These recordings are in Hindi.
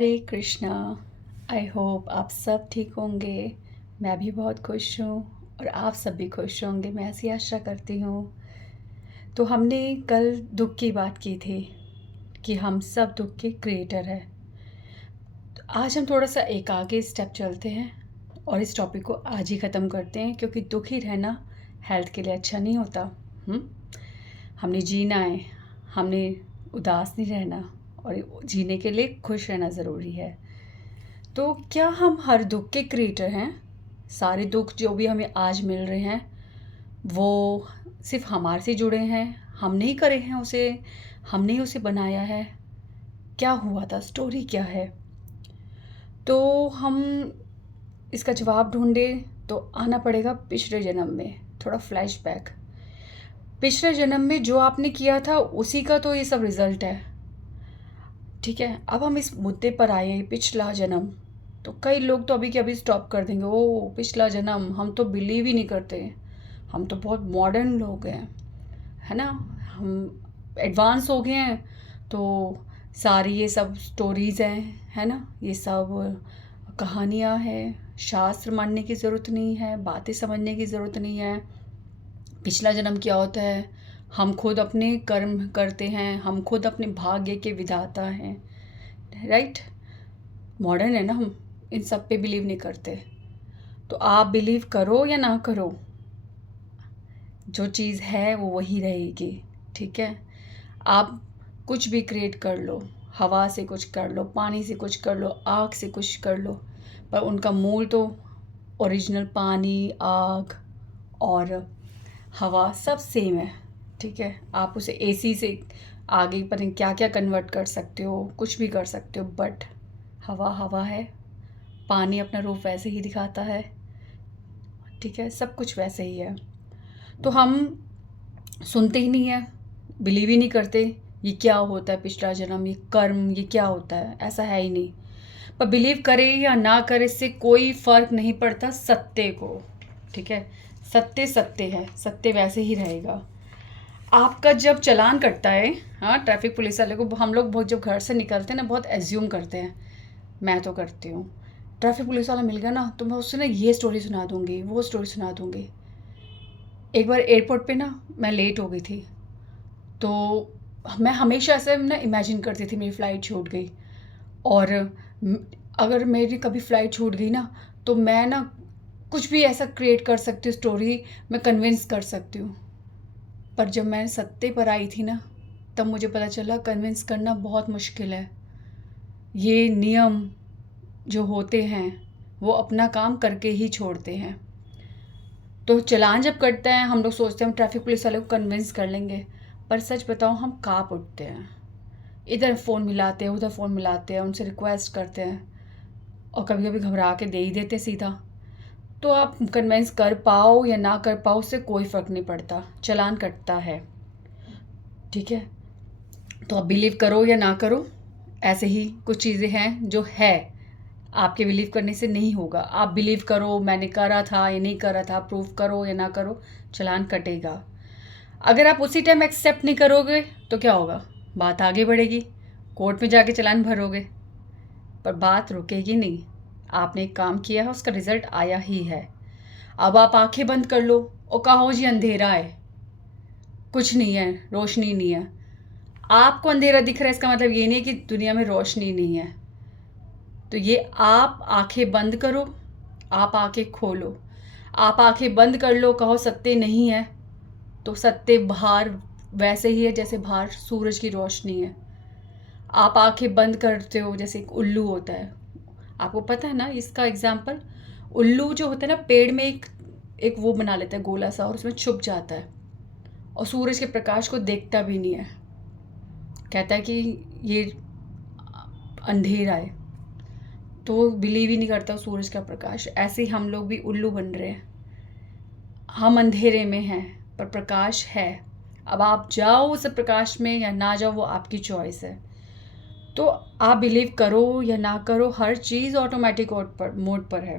हरे कृष्णा। आई होप आप सब ठीक होंगे। मैं भी बहुत खुश हूँ और आप सब भी खुश होंगे, मैं ऐसी आशा करती हूँ। तो हमने कल दुख की बात की थी कि हम सब दुख के क्रिएटर हैं। तो आज हम थोड़ा सा एक आगे स्टेप चलते हैं और इस टॉपिक को आज ही ख़त्म करते हैं, क्योंकि दुखी रहना हेल्थ के लिए अच्छा नहीं होता। हुँ? हमने जीना है, हमने उदास नहीं रहना और जीने के लिए खुश रहना ज़रूरी है। तो क्या हम हर दुख के क्रिएटर हैं? सारे दुख जो भी हमें आज मिल रहे हैं वो सिर्फ हमारे से जुड़े हैं, हमने ही करे हैं उसे, हमने ही उसे बनाया है? क्या हुआ था, स्टोरी क्या है? तो हम इसका जवाब ढूंढे तो आना पड़ेगा पिछले जन्म में, थोड़ा फ्लैशबैक। पिछले जन्म में जो आपने किया था उसी का तो ये सब रिजल्ट है। ठीक है, अब हम इस मुद्दे पर आए हैं, पिछला जन्म। तो कई लोग तो अभी के अभी स्टॉप कर देंगे, ओ पिछला जन्म, हम तो बिलीव ही नहीं करते, हम तो बहुत मॉडर्न लोग हैं, है ना, हम एडवांस हो गए हैं। तो सारी ये सब स्टोरीज़ हैं, है ना, ये सब कहानियाँ हैं, शास्त्र मानने की ज़रूरत नहीं है, बातें समझने की ज़रूरत नहीं है। पिछला जन्म क्या होता है, हम खुद अपने कर्म करते हैं, हम खुद अपने भाग्य के विधाता हैं। राइट, मॉडर्न है ना, हम इन सब पे बिलीव नहीं करते। तो आप बिलीव करो या ना करो, जो चीज़ है वो वही रहेगी। ठीक है, आप कुछ भी क्रिएट कर लो, हवा से कुछ कर लो, पानी से कुछ कर लो, आग से कुछ कर लो, पर उनका मूल तो ओरिजिनल पानी, आग और हवा सब सेम है। ठीक है, आप उसे एसी से आगे पता नहीं क्या क्या कन्वर्ट कर सकते हो, कुछ भी कर सकते हो, बट हवा हवा है, पानी अपना रूप वैसे ही दिखाता है। ठीक है, सब कुछ वैसे ही है। तो हम सुनते ही नहीं है, बिलीव ही नहीं करते ये क्या होता है, पिछला जन्म, ये कर्म, ये क्या होता है, ऐसा है ही नहीं। पर बिलीव करे या ना करे इससे कोई फ़र्क नहीं पड़ता सत्य को। ठीक है, सत्य सत्य है, सत्य वैसे ही रहेगा। आपका जब चालान कटता है, हाँ, ट्रैफिक पुलिस वाले को, हम लोग बहुत जब घर से निकलते हैं ना बहुत एज्यूम करते हैं, मैं तो करती हूँ। ट्रैफिक पुलिस वाला मिल गया ना तो मैं उससे ना ये स्टोरी सुना दूँगी, वो स्टोरी सुना दूँगी। एक बार एयरपोर्ट पे ना मैं लेट हो गई थी, तो मैं हमेशा ऐसे ना इमेजिन करती थी मेरी फ़्लाइट छूट गई। और अगर मेरी कभी फ़्लाइट छूट गई ना तो मैं ना कुछ भी ऐसा क्रिएट कर सकती हूँ, स्टोरी मैं कन्विंस कर सकती हूँ। पर जब मैं सत्ते पर आई थी ना तब मुझे पता चला कन्विंस करना बहुत मुश्किल है। ये नियम जो होते हैं वो अपना काम करके ही छोड़ते हैं। तो चालान जब कटते हैं हम लोग सोचते हैं हम ट्रैफिक पुलिस वाले को कन्विंस कर लेंगे, पर सच बताओ हम काँप उठते हैं, इधर फ़ोन मिलाते हैं, उधर फ़ोन मिलाते हैं, उनसे रिक्वेस्ट करते हैं और कभी कभी घबरा के दे ही देते सीधा। तो आप कन्विंस कर पाओ या ना कर पाओ उससे कोई फ़र्क नहीं पड़ता, चालान कटता है। ठीक है, तो आप बिलीव करो या ना करो, ऐसे ही कुछ चीज़ें हैं जो है, आपके बिलीव करने से नहीं होगा। आप बिलीव करो मैंने करा था या नहीं करा था, प्रूव करो या ना करो, चालान कटेगा। अगर आप उसी टाइम एक्सेप्ट नहीं करोगे तो क्या होगा, बात आगे बढ़ेगी, कोर्ट में जाके चालान भरोगे, पर बात रुकेगी नहीं। आपने एक काम किया है, उसका रिजल्ट आया ही है। अब आप आंखें बंद कर लो और कहो जी अंधेरा है, कुछ नहीं है, रोशनी नहीं है। आपको अंधेरा दिख रहा है इसका मतलब ये नहीं है कि दुनिया में रोशनी नहीं है। तो ये आप आंखें बंद करो, आप आंखें खोलो। आप आंखें बंद कर लो, कहो सत्य नहीं है, तो सत्य बाहर वैसे ही है जैसे बाहर सूरज की रोशनी है। आप आंखें बंद करते हो जैसे एक उल्लू होता है, आपको पता है ना इसका एग्जाम्पल, उल्लू जो होता है ना पेड़ में एक एक वो बना लेता है गोला सा और उसमें छुप जाता है और सूरज के प्रकाश को देखता भी नहीं है, कहता है कि ये अंधेरा है, तो बिलीव ही नहीं करता सूरज का प्रकाश। ऐसे ही हम लोग भी उल्लू बन रहे हैं, हम अंधेरे में हैं पर प्रकाश है। अब आप जाओ उस प्रकाश में या ना जाओ वो आपकी चॉइस है। तो आप बिलीव करो या ना करो, हर चीज़ ऑटोमेटिक मोड पर है।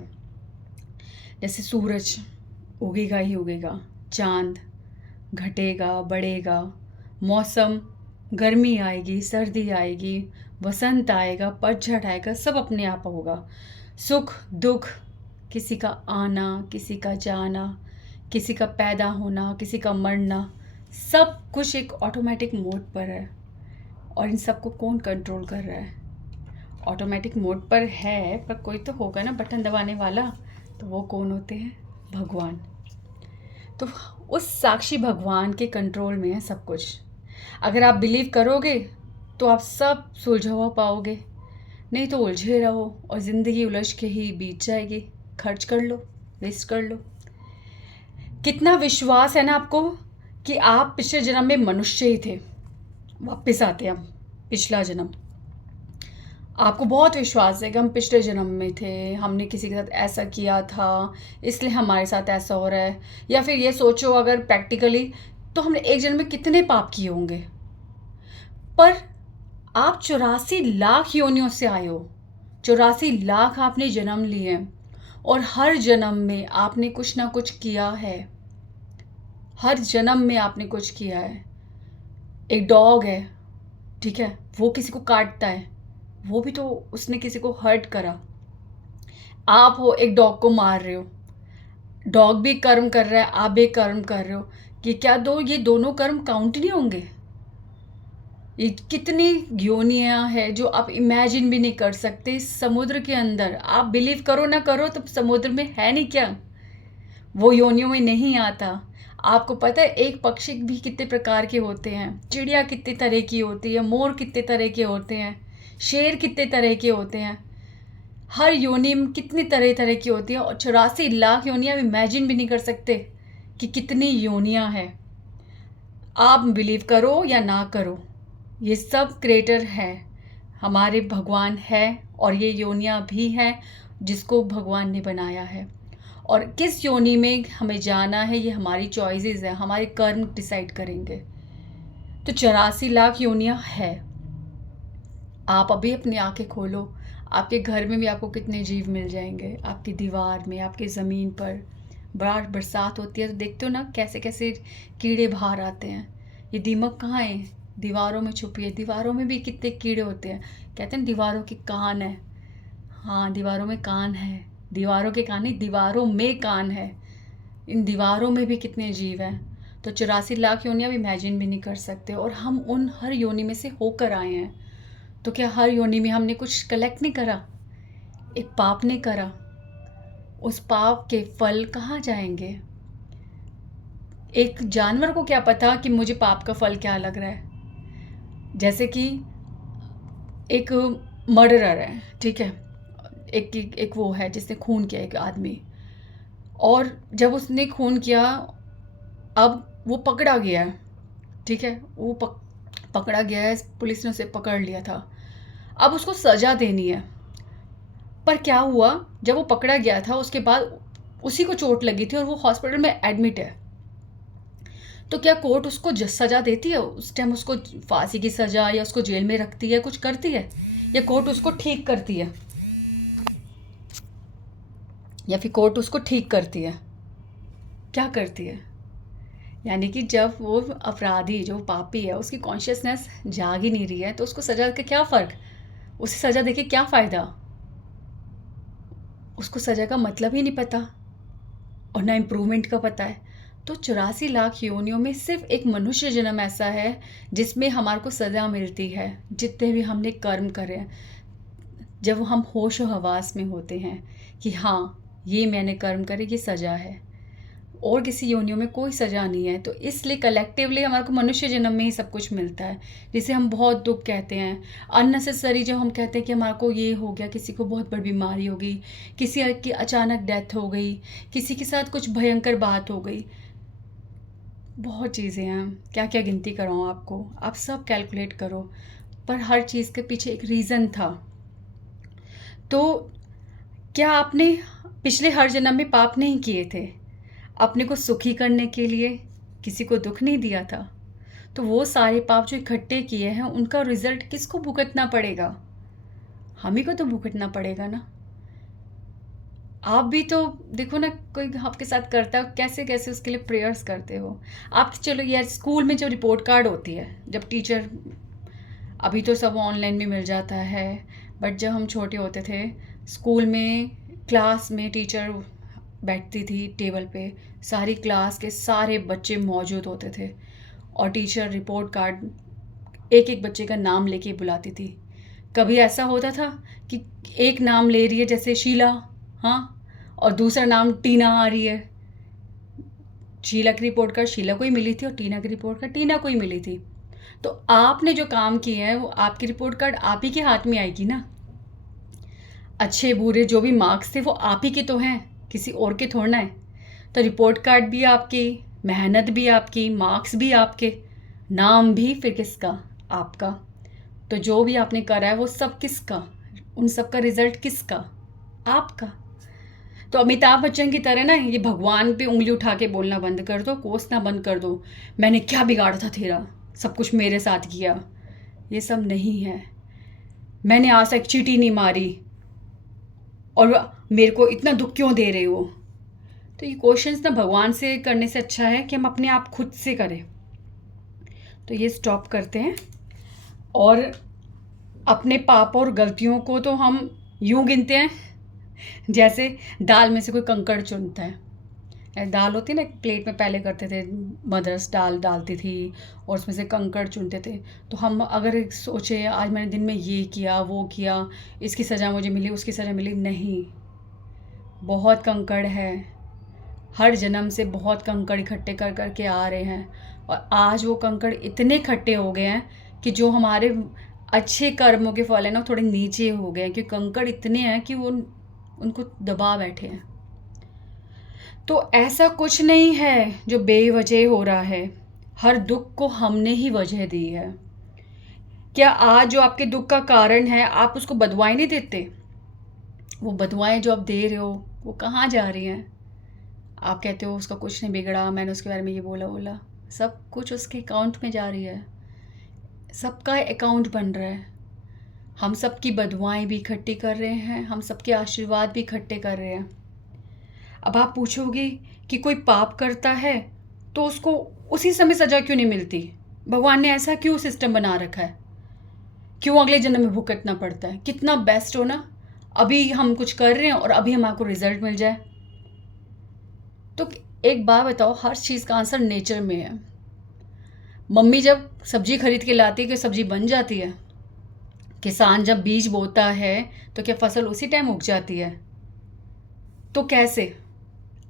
जैसे सूरज उगेगा ही उगेगा, चांद घटेगा बढ़ेगा, मौसम गर्मी आएगी सर्दी आएगी, वसंत आएगा, पतझड़ आएगा, सब अपने आप होगा। सुख दुख, किसी का आना, किसी का जाना, किसी का पैदा होना, किसी का मरना, सब कुछ एक ऑटोमेटिक मोड पर है। और इन सबको कौन कंट्रोल कर रहा है? ऑटोमेटिक मोड पर है, पर कोई तो होगा ना बटन दबाने वाला। तो वो कौन होते हैं? भगवान। तो उस साक्षी भगवान के कंट्रोल में है सब कुछ। अगर आप बिलीव करोगे तो आप सब सुलझा पाओगे, नहीं तो उलझे रहो और ज़िंदगी उलझ के ही बीत जाएगी। खर्च कर लो, वेस्ट कर लो। कितना विश्वास है ना आपको कि आप पिछले जन्म में मनुष्य ही थे, वापस आते हम पिछला जन्म। आपको बहुत विश्वास है कि हम पिछले जन्म में थे, हमने किसी के साथ ऐसा किया था, इसलिए हमारे साथ ऐसा हो रहा है। या फिर ये सोचो अगर प्रैक्टिकली, तो हमने एक जन्म में कितने पाप किए होंगे। पर आप 84 लाख योनियों से आए हो, 84 लाख आपने जन्म लिए हैं, और हर जन्म में आपने कुछ ना कुछ किया है। हर जन्म में आपने कुछ किया है। एक डॉग है, ठीक है, वो किसी को काटता है, वो भी तो उसने किसी को हर्ट करा। आप हो एक डॉग को मार रहे हो, डॉग भी कर्म कर रहा है, आप भी कर्म कर रहे हो। ये दोनों कर्म काउंट नहीं होंगे? ये कितनी योनियाँ हैं जो आप इमेजिन भी नहीं कर सकते। इस समुद्र के अंदर आप बिलीव करो ना करो, तो समुद्र में है नहीं क्या? वो योनियों में नहीं आता। आपको पता है एक पक्षी भी कितने प्रकार के होते हैं, चिड़िया कितने तरह की होती है, मोर कितने तरह के होते हैं, शेर कितने तरह के होते हैं। हर योनि में कितनी तरह तरह की होती है, और 84 लाख योनियाँ इमेजिन भी नहीं कर सकते कि कितनी योनियाँ हैं। आप बिलीव करो या ना करो, ये सब क्रिएटर है, हमारे भगवान है, और ये योनियाँ भी हैं जिसको भगवान ने बनाया है। और किस योनि में हमें जाना है ये हमारी चॉइसेस है, हमारे कर्म डिसाइड करेंगे। तो 84 लाख योनियाँ है। आप अभी अपनी आंखें खोलो, आपके घर में भी आपको कितने जीव मिल जाएंगे, आपकी दीवार में, आपकी ज़मीन पर। बरसात होती है तो देखते हो ना कैसे कैसे कीड़े बाहर आते हैं। ये दीमक कहाँ है? दीवारों में छुपी है। दीवारों में भी कितने कीड़े होते हैं। कहते हैं दीवारों के कान है। हाँ, दीवारों में कान है। दीवारों के कान नहीं, दीवारों में कान है। इन दीवारों में भी कितने जीव हैं। तो 84 लाख योनियाँ भी इमेजिन भी नहीं कर सकते। और हम उन हर योनि में से होकर आए हैं। तो क्या हर योनि में हमने कुछ कलेक्ट नहीं करा? एक पाप नहीं करा? उस पाप के फल कहाँ जाएंगे? एक जानवर को क्या पता कि मुझे पाप का फल क्या लग रहा है। जैसे कि एक मर्डरर है, ठीक है, एक वो है जिसने खून किया एक आदमी, और जब उसने खून किया, अब वो पकड़ा गया है, ठीक है, वो पकड़ा गया है, पुलिस ने उसे पकड़ लिया था, अब उसको सज़ा देनी है। पर क्या हुआ, जब वो पकड़ा गया था उसके बाद उसी को चोट लगी थी और वो हॉस्पिटल में एडमिट है। तो क्या कोर्ट उसको सज़ा देती है उस टाइम? उसको फांसी की सज़ा या उसको जेल में रखती है, कुछ करती है? या कोर्ट उसको ठीक करती है? या फिर कोर्ट उसको ठीक करती है? क्या करती है? यानी कि जब वो अपराधी, जो पापी है, उसकी कॉन्शियसनेस जाग ही नहीं रही है, तो उसको सज़ा के क्या फ़र्क? उसे सज़ा देके क्या फ़ायदा? उसको सज़ा का मतलब ही नहीं पता, और ना इम्प्रूवमेंट का पता है। तो 84 लाख योनियों में सिर्फ एक मनुष्य जन्म ऐसा है जिसमें हमारे को सज़ा मिलती है, जितने भी हमने कर्म करे हैं। जब हम होश व हवास में होते हैं कि हाँ, ये मैंने कर्म करे, ये सज़ा है, और किसी योनियों में कोई सज़ा नहीं है। तो इसलिए कलेक्टिवली हमारे को मनुष्य जन्म में ही सब कुछ मिलता है, जिसे हम बहुत दुख कहते हैं। अननेसेसरी जब हम कहते हैं कि हमारे को ये हो गया, किसी को बहुत बड़ी बीमारी हो गई, किसी की अचानक डेथ हो गई, किसी के साथ कुछ भयंकर बात हो गई, बहुत चीज़ें हैं, क्या क्या गिनती कराऊँ आपको, आप सब कैलकुलेट करो। पर हर चीज़ के पीछे एक रीज़न था। तो क्या आपने पिछले हर जन्म में पाप नहीं किए थे? अपने को सुखी करने के लिए, किसी को दुख नहीं दिया था? तो वो सारे पाप जो इकट्ठे किए हैं, उनका रिजल्ट किसको भुगतना पड़ेगा? हम ही को तो भुगतना पड़ेगा ना। आप भी तो देखो ना, कोई आपके साथ करता है, कैसे कैसे उसके लिए प्रेयर्स करते हो आप। चलो यार, स्कूल में जो रिपोर्ट कार्ड होती है, जब टीचर अभी तो सब ऑनलाइन भी मिल जाता है, बट जब हम छोटे होते थे, स्कूल में क्लास में टीचर बैठती थी टेबल पे, सारी क्लास के सारे बच्चे मौजूद होते थे और टीचर रिपोर्ट कार्ड एक एक बच्चे का नाम लेके बुलाती थी। कभी ऐसा होता था कि एक नाम ले रही है जैसे शीला, हाँ, और दूसरा नाम टीना आ रही है। शीला की रिपोर्ट कार्ड शीला को ही मिली थी और टीना की रिपोर्ट कार्ड टीना को ही मिली थी। तो आपने जो काम किया है वो आपकी रिपोर्ट कार्ड आप ही के हाथ में आएगी ना। अच्छे बुरे जो भी मार्क्स थे वो आप ही के तो हैं, किसी और के थोड़ा है। तो रिपोर्ट कार्ड भी आपकी, मेहनत भी आपकी, मार्क्स भी आपके, नाम भी फिर किसका? आपका। तो जो भी आपने करा है वो सब किसका? उन सब का रिजल्ट किसका? आपका। तो अमिताभ बच्चन की तरह ना ये भगवान पे उंगली उठा के बोलना बंद कर दो, कोसना बंद कर दो, मैंने क्या बिगाड़ा था तेरा, सब कुछ मेरे साथ किया। ये सब नहीं है। मैंने आज तक चींटी नहीं मारी और मेरे को इतना दुख क्यों दे रहे हो? तो ये क्वेश्चंस ना भगवान से करने से अच्छा है कि हम अपने आप खुद से करें। तो ये स्टॉप करते हैं और अपने पाप और गलतियों को तो हम यूं गिनते हैं जैसे दाल में से कोई कंकड़ चुनता है। दाल होती है ना, एक प्लेट में पहले करते थे, मदर्स दाल डालती थी और उसमें से कंकड़ चुनते थे। तो हम अगर सोचे आज मैंने दिन में ये किया वो किया, इसकी सज़ा मुझे मिली उसकी सज़ा मिली, नहीं, बहुत कंकड़ है। हर जन्म से बहुत कंकड़ इकट्ठे कर कर के आ रहे हैं और आज वो कंकड़ इतने इकट्ठे हो गए हैं कि जो हमारे अच्छे कर्मों के फल है ना थोड़े नीचे हो गए हैं, क्योंकि कंकड़ इतने हैं कि वो उनको दबा बैठे हैं। तो ऐसा कुछ नहीं है जो बेवजह हो रहा है, हर दुख को हमने ही वजह दी है। क्या आज जो आपके दुख का कारण है आप उसको बदवाएं नहीं देते? वो बदवाएं जो आप दे रहे हो वो कहाँ जा रही हैं? आप कहते हो उसका कुछ नहीं बिगड़ा, मैंने उसके बारे में ये बोला, सब कुछ उसके अकाउंट में जा रही है, सबका अकाउंट बन रहा है। हम सबकी बदुआएं भी इकट्ठी कर रहे हैं, हम सबके आशीर्वाद भी इकट्ठे कर रहे हैं। अब आप पूछोगे कि कोई पाप करता है तो उसको उसी समय सज़ा क्यों नहीं मिलती? भगवान ने ऐसा क्यों सिस्टम बना रखा है? क्यों अगले जन्म में भुगतना पड़ता है? कितना बेस्ट हो ना, अभी हम कुछ कर रहे हैं और अभी हमारे रिजल्ट मिल जाए। तो एक बात बताओ, हर चीज़ का आंसर नेचर में है। मम्मी जब सब्जी खरीद के लाती है कि सब्जी बन जाती है? किसान जब बीज बोता है तो क्या फसल उसी टाइम उग जाती है? तो कैसे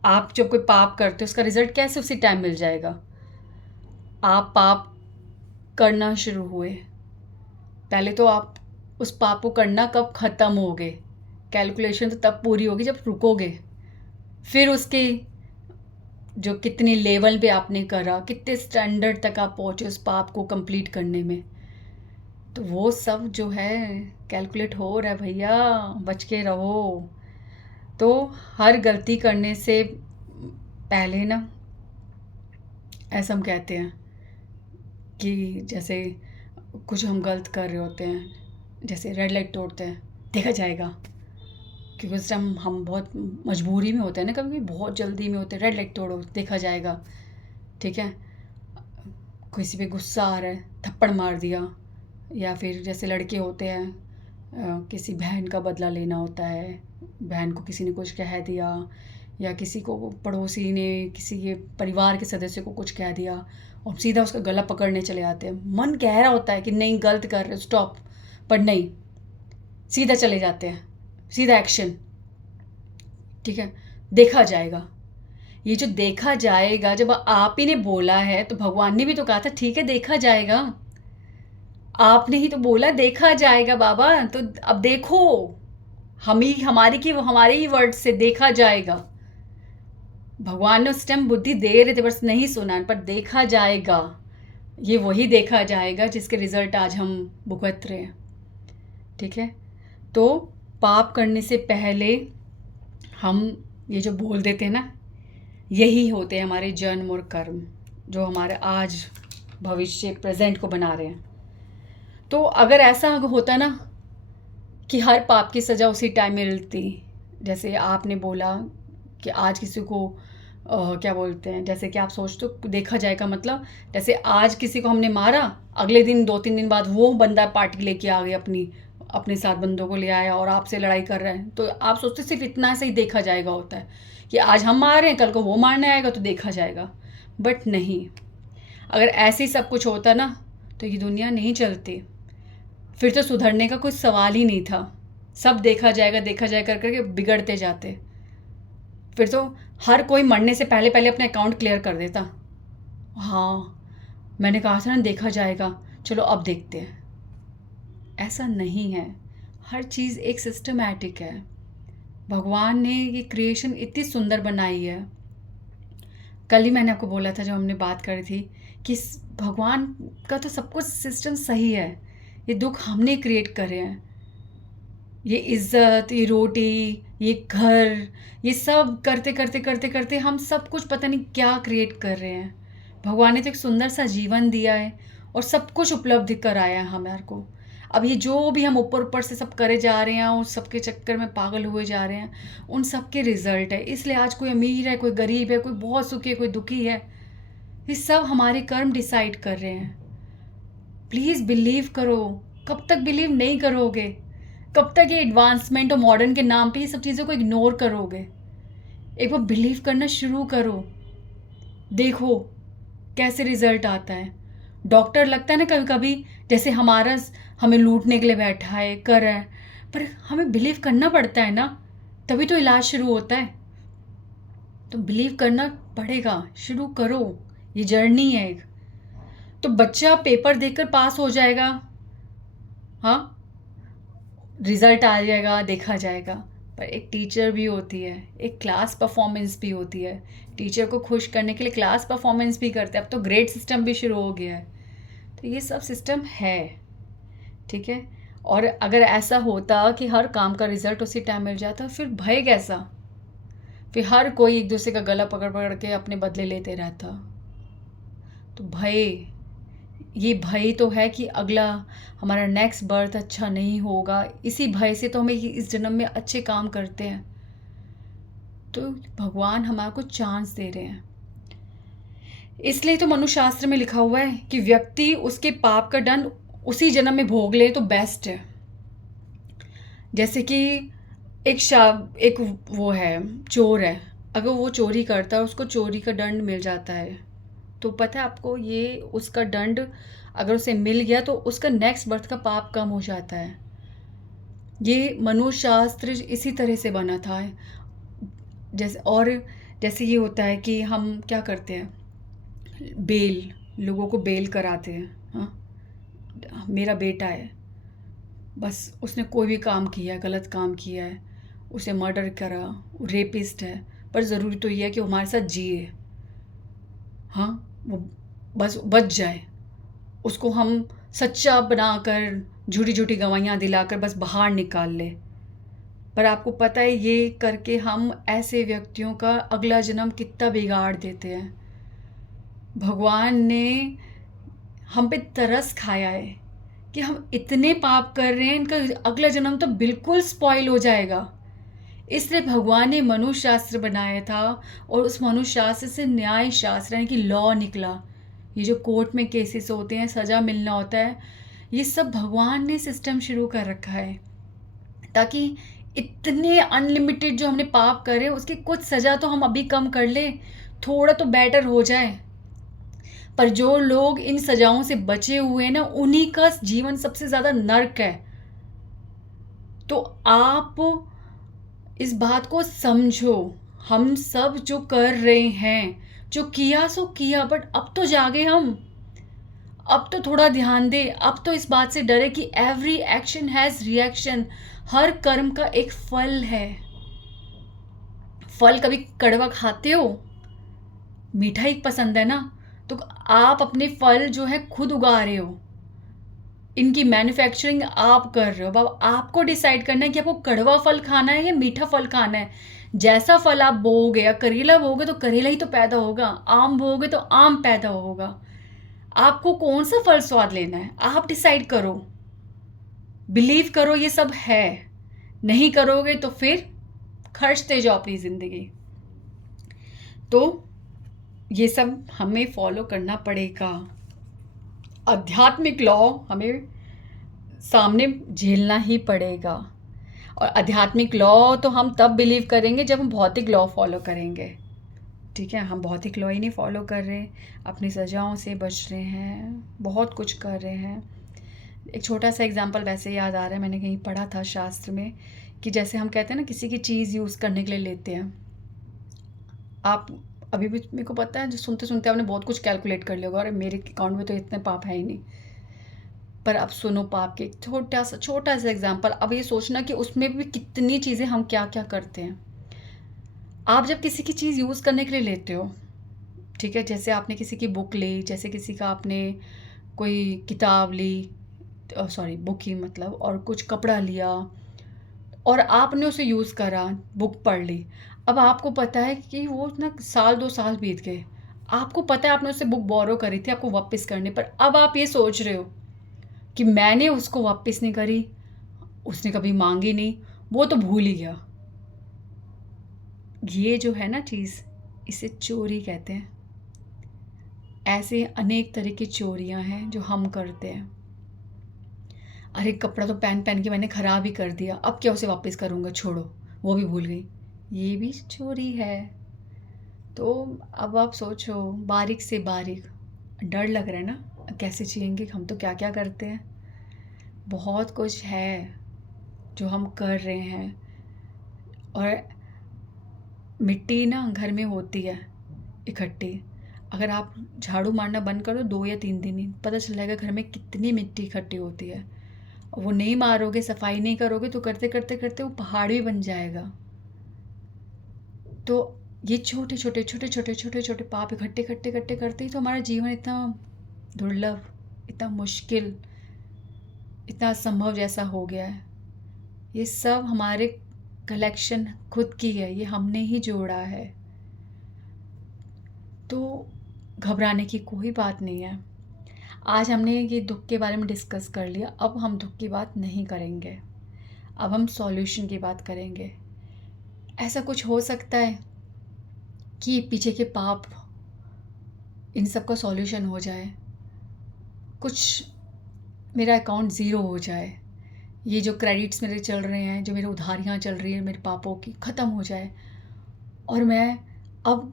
आप जब कोई पाप करते हो उसका रिजल्ट कैसे उसी टाइम मिल जाएगा? आप पाप करना शुरू हुए, पहले तो आप उस पाप को करना कब ख़त्म होगे? कैलकुलेशन तो तब पूरी होगी जब रुकोगे। फिर उसके जो कितने लेवल पे आपने करा, कितने स्टैंडर्ड तक आप पहुँचे उस पाप को कंप्लीट करने में, तो वो सब जो है कैलकुलेट हो रहा है भैया, बच के रहो। तो हर गलती करने से पहले ना, ऐसा हम कहते हैं कि जैसे कुछ हम गलत कर रहे होते हैं, जैसे रेड लाइट तोड़ते हैं, देखा जाएगा, क्योंकि उस टाइम हम बहुत मजबूरी में होते हैं ना, कभी बहुत जल्दी में होते हैं, रेड लाइट तोड़ो देखा जाएगा, ठीक है। किसी पे गुस्सा आ रहा है, थप्पड़ मार दिया, या फिर जैसे लड़के होते हैं, किसी बहन का बदला लेना होता है, बहन को किसी ने कुछ कह दिया या किसी को पड़ोसी ने किसी के परिवार के सदस्य को कुछ कह दिया और सीधा उसका गला पकड़ने चले आते हैं। मन कह रहा होता है कि नहीं गलत कर रहे, स्टॉप, पर नहीं, सीधा चले जाते हैं, सीधा एक्शन, ठीक है, देखा जाएगा। ये जो देखा जाएगा, जब आप ही ने बोला है तो भगवान ने भी तो कहा था ठीक है देखा जाएगा, आपने ही तो बोला देखा जाएगा बाबा, तो अब देखो, हम ही हमारे ही वर्ड से देखा जाएगा। भगवान ने उस टाइम बुद्धि दे रहे थे, बस नहीं सुना, पर देखा जाएगा। ये वही देखा जाएगा जिसके रिजल्ट आज हम भुगत रहे हैं, ठीक है। तो पाप करने से पहले हम ये जो बोल देते हैं ना, यही होते हैं हमारे जन्म और कर्म, जो हमारे आज भविष्य प्रेजेंट को बना रहे हैं। तो अगर ऐसा होता ना कि हर पाप की सज़ा उसी टाइम में मिलती, जैसे आपने बोला कि आज किसी को क्या बोलते हैं, जैसे कि आप सोचते हो देखा जाएगा, मतलब जैसे आज किसी को हमने मारा, अगले दिन 2-3 दिन बाद वो बंदा पार्टी लेके आ गया, अपने साथ बंदों को ले आया और आपसे लड़ाई कर रहा है, तो आप सोचते सिर्फ इतना से ही देखा जाएगा होता है कि आज हम मार रहे हैं, कल को वो मारने आएगा तो देखा जाएगा। बट नहीं, अगर ऐसे ही सब कुछ होता ना तो ये दुनिया नहीं चलती, फिर तो सुधरने का कोई सवाल ही नहीं था। सब देखा जाए कर करके बिगड़ते जाते, फिर तो हर कोई मरने से पहले पहले अपना अकाउंट क्लियर कर देता। हाँ, मैंने कहा था ना देखा जाएगा, चलो अब देखते हैं। ऐसा नहीं है, हर चीज़ एक सिस्टमैटिक है। भगवान ने ये क्रिएशन इतनी सुंदर बनाई है। कल ही मैंने आपको बोला था जब हमने बात करी थी कि भगवान का तो सब कुछ सिस्टम सही है, ये दुख हमने क्रिएट करे हैं। ये इज्जत, ये रोटी, ये घर, ये सब करते करते करते करते हम सब कुछ पता नहीं क्या क्रिएट कर रहे हैं। भगवान ने तो एक सुंदर सा जीवन दिया है और सब कुछ उपलब्ध कराया है हमारे को। अब ये जो भी हम ऊपर ऊपर से सब करे जा रहे हैं और सबके चक्कर में पागल हुए जा रहे हैं, उन सब के रिजल्ट है। इसलिए आज कोई अमीर है, कोई गरीब है, कोई बहुत सुखी है, कोई दुखी है, ये सब हमारे कर्म डिसाइड कर रहे हैं। प्लीज़ बिलीव करो। कब तक बिलीव नहीं करोगे? कब तक ये एडवांसमेंट और मॉडर्न के नाम पे ये सब चीज़ों को इग्नोर करोगे? एक बार बिलीव करना शुरू करो, देखो कैसे रिजल्ट आता है। डॉक्टर लगता है ना कभी कभी जैसे हमें लूटने के लिए बैठा है, कर रहा है, पर हमें बिलीव करना पड़ता है ना, तभी तो इलाज शुरू होता है। तो बिलीव करना पड़ेगा, शुरू करो, ये जर्नी है एक। तो बच्चा पेपर देकर पास हो जाएगा, हाँ, रिजल्ट आ जाएगा, देखा जाएगा, पर एक टीचर भी होती है, एक क्लास परफॉर्मेंस भी होती है। टीचर को खुश करने के लिए क्लास परफॉर्मेंस भी करते हैं। अब तो ग्रेड सिस्टम भी शुरू हो गया है। तो ये सब सिस्टम है, ठीक है। और अगर ऐसा होता कि हर काम का रिजल्ट उसी टाइम मिल जाता, फिर भय कैसा? फिर हर कोई एक दूसरे का गला पकड़ पकड़ के अपने बदले लेते रहता। तो ये भय तो है कि अगला हमारा नेक्स्ट बर्थ अच्छा नहीं होगा, इसी भय से तो हमें इस जन्म में अच्छे काम करते हैं। तो भगवान हमारे को चांस दे रहे हैं। इसलिए तो मनुशास्त्र में लिखा हुआ है कि व्यक्ति उसके पाप का दंड उसी जन्म में भोग ले तो बेस्ट है। जैसे कि एक वो है, चोर है, अगर वो चोरी करता है उसको चोरी का दंड मिल जाता है, तो पता है आपको, ये उसका दंड अगर उसे मिल गया तो उसका नेक्स्ट बर्थ का पाप कम हो जाता है। ये मनुष्य शास्त्र इसी तरह से बना था। जैसे ये होता है कि हम क्या करते हैं, लोगों को बेल कराते हैं। हाँ, मेरा बेटा है, बस उसने कोई भी काम किया है, गलत काम किया है, उसे मर्डर करा, वो रेपिस्ट है, पर ज़रूरी तो ये है कि वो हमारे साथ जिए, हाँ, वो बस बच जाए, उसको हम सच्चा बनाकर झूठी झूठी गवाहियाँ दिलाकर बस बाहर निकाल ले। पर आपको पता है ये करके हम ऐसे व्यक्तियों का अगला जन्म कितना बिगाड़ देते हैं। भगवान ने हम पे तरस खाया है कि हम इतने पाप कर रहे हैं, इनका अगला जन्म तो बिल्कुल स्पॉइल हो जाएगा। इसलिए भगवान ने मनुष्य शास्त्र बनाया था और उस मनुष्य शास्त्र से न्याय शास्त्र यानी कि लॉ निकला। ये जो कोर्ट में केसेस होते हैं, सज़ा मिलना होता है, ये सब भगवान ने सिस्टम शुरू कर रखा है ताकि इतने अनलिमिटेड जो हमने पाप करे उसकी कुछ सज़ा तो हम अभी कम कर ले, थोड़ा तो बेटर हो जाए। पर जो लोग इन सजाओं से बचे हुए हैं ना, उन्हीं का जीवन सबसे ज़्यादा नर्क है। तो आप इस बात को समझो, हम सब जो कर रहे हैं, जो किया सो किया, बट अब तो जागे हम, अब तो थोड़ा ध्यान दे, अब तो इस बात से डरे कि एवरी एक्शन हैज़ रिएक्शन। हर कर्म का एक फल है। फल कभी कड़वा खाते हो? मीठा ही पसंद है ना? तो आप अपने फल जो है खुद उगा रहे हो, इनकी मैन्युफैक्चरिंग आप कर रहे हो। अब आपको डिसाइड करना है कि आपको कड़वा फल खाना है या मीठा फल खाना है। जैसा फल आप बोओगे, या करेला बोओगे तो करेला ही तो पैदा होगा, आम बोओगे तो आम पैदा होगा। आपको कौन सा फल स्वाद लेना है, आप डिसाइड करो। बिलीव करो ये सब है, नहीं करोगे तो फिर खर्चते जाओ अपनी ज़िंदगी। तो ये सब हमें फॉलो करना पड़ेगा। आध्यात्मिक लॉ हमें सामने झेलना ही पड़ेगा। और आध्यात्मिक लॉ तो हम तब बिलीव करेंगे जब हम भौतिक लॉ फॉलो करेंगे। ठीक है, हम भौतिक लॉ ही नहीं फॉलो कर रहे, अपनी सजाओं से बच रहे हैं, बहुत कुछ कर रहे हैं। एक छोटा सा एग्जांपल वैसे याद आ रहा है, मैंने कहीं पढ़ा था शास्त्र में कि जैसे हम कहते हैं ना किसी की चीज़ यूज़ करने के लिए लेते हैं। आप अभी भी, मेरे को पता है, जो सुनते सुनते आपने बहुत कुछ कैलकुलेट कर लिया होगा, और मेरे अकाउंट में तो इतने पाप है ही नहीं। पर अब सुनो पाप के छोटा सा एग्जांपल। अब ये सोचना कि उसमें भी कितनी चीज़ें हम क्या क्या करते हैं। आप जब किसी की चीज़ यूज़ करने के लिए लेते हो, ठीक है, जैसे आपने किसी की बुक ली, जैसे किसी का आपने कोई किताब ली, सॉरी बुक ही मतलब, और कुछ कपड़ा लिया और आपने उसे यूज़ करा, बुक पढ़ ली। अब आपको पता है कि वो ना साल 2 साल बीत गए, आपको पता है आपने उससे बुक बोरो करी थी आपको वापस करने पर, अब आप ये सोच रहे हो कि मैंने उसको वापस नहीं करी, उसने कभी मांगी नहीं, वो तो भूल ही गया। ये जो है ना चीज़, इसे चोरी कहते हैं। ऐसे अनेक तरह की चोरियां हैं जो हम करते हैं। अरे कपड़ा तो पहन पहन के मैंने ख़राब ही कर दिया, अब क्या उसे वापस करूँगा, छोड़ो, वो भी भूल गई, ये भी चोरी है। तो अब आप सोचो, बारीक से बारीक, डर लग रहा है ना कैसे जिएंगे, हम तो क्या क्या करते हैं। बहुत कुछ है जो हम कर रहे हैं। और मिट्टी ना घर में होती है इकट्ठी, अगर आप झाड़ू मारना बंद कर दो 2 या 3 दिन ही पता चल जाएगा घर में कितनी मिट्टी इकट्ठी होती है। और वो नहीं मारोगे, सफाई नहीं करोगे, तो करते करते करते वो पहाड़ भी बन जाएगा। तो ये छोटे छोटे छोटे छोटे छोटे छोटे पाप इकट्ठे इकट्ठे इकट्ठे करते ही तो हमारा जीवन इतना दुर्लभ, इतना मुश्किल, इतना असंभव जैसा हो गया है। ये सब हमारे कलेक्शन खुद की है, ये हमने ही जोड़ा है। तो घबराने की कोई बात नहीं है। आज हमने ये दुख के बारे में डिस्कस कर लिया, अब हम दुख की बात नहीं करेंगे, अब हम सॉल्यूशन की बात करेंगे। ऐसा कुछ हो सकता है कि पीछे के पाप, इन सब का सॉल्यूशन हो जाए, कुछ मेरा अकाउंट ज़ीरो हो जाए, ये जो क्रेडिट्स मेरे चल रहे हैं, जो मेरे उधारियाँ चल रही हैं मेरे पापों की, ख़त्म हो जाए, और मैं अब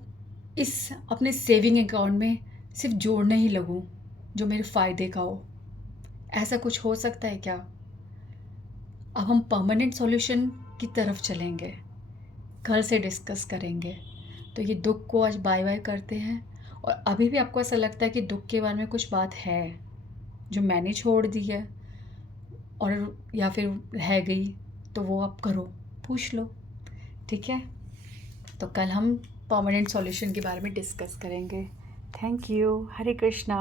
इस अपने सेविंग अकाउंट में सिर्फ जोड़ने ही लगूं जो मेरे फ़ायदे का हो। ऐसा कुछ हो सकता है क्या? अब हम परमानेंट सॉल्यूशन की तरफ चलेंगे, कल से डिस्कस करेंगे। तो ये दुख को आज बाय बाय करते हैं। और अभी भी आपको ऐसा लगता है कि दुख के बारे में कुछ बात है जो मैंने छोड़ दी है, और या फिर रह गई, तो वो आप करो, पूछ लो, ठीक है। तो कल हम परमानेंट सॉल्यूशन के बारे में डिस्कस करेंगे। Thank you. हरे कृष्णा।